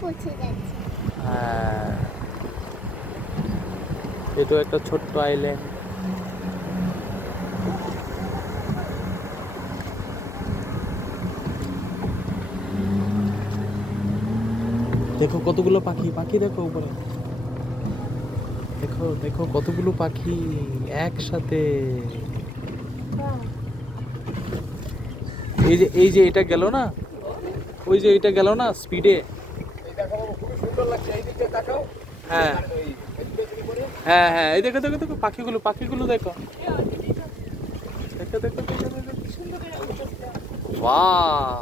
পৌঁছে যাচ্ছে। হ্যাঁ, এটা একটা ছোট্ট আইল্যান্ড। দেখো কতগুলো পাখি, পাখি দেখো উপরে, দেখো দেখো কতগুলো পাখি একসাথে। বাহ, এই যে এটা গেল না, ওই যে এটা গেল না স্পিডে। হ্যাঁ হ্যাঁ হ্যাঁ, এই দেখো দেখো দেখো পাখিগুলো, পাখিগুলো দেখো, দেখো দেখো দেখো দেখো। বাহ,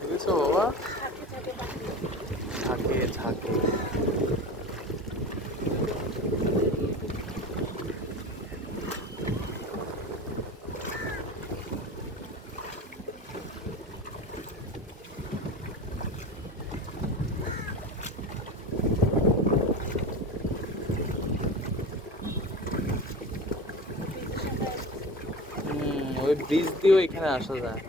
দেখেছো বাবা, থাকে থাকে পাখি। ঝাঁকে ঝাঁকে। ওই ব্রিজ দিয়েও এখানে আসা যায়।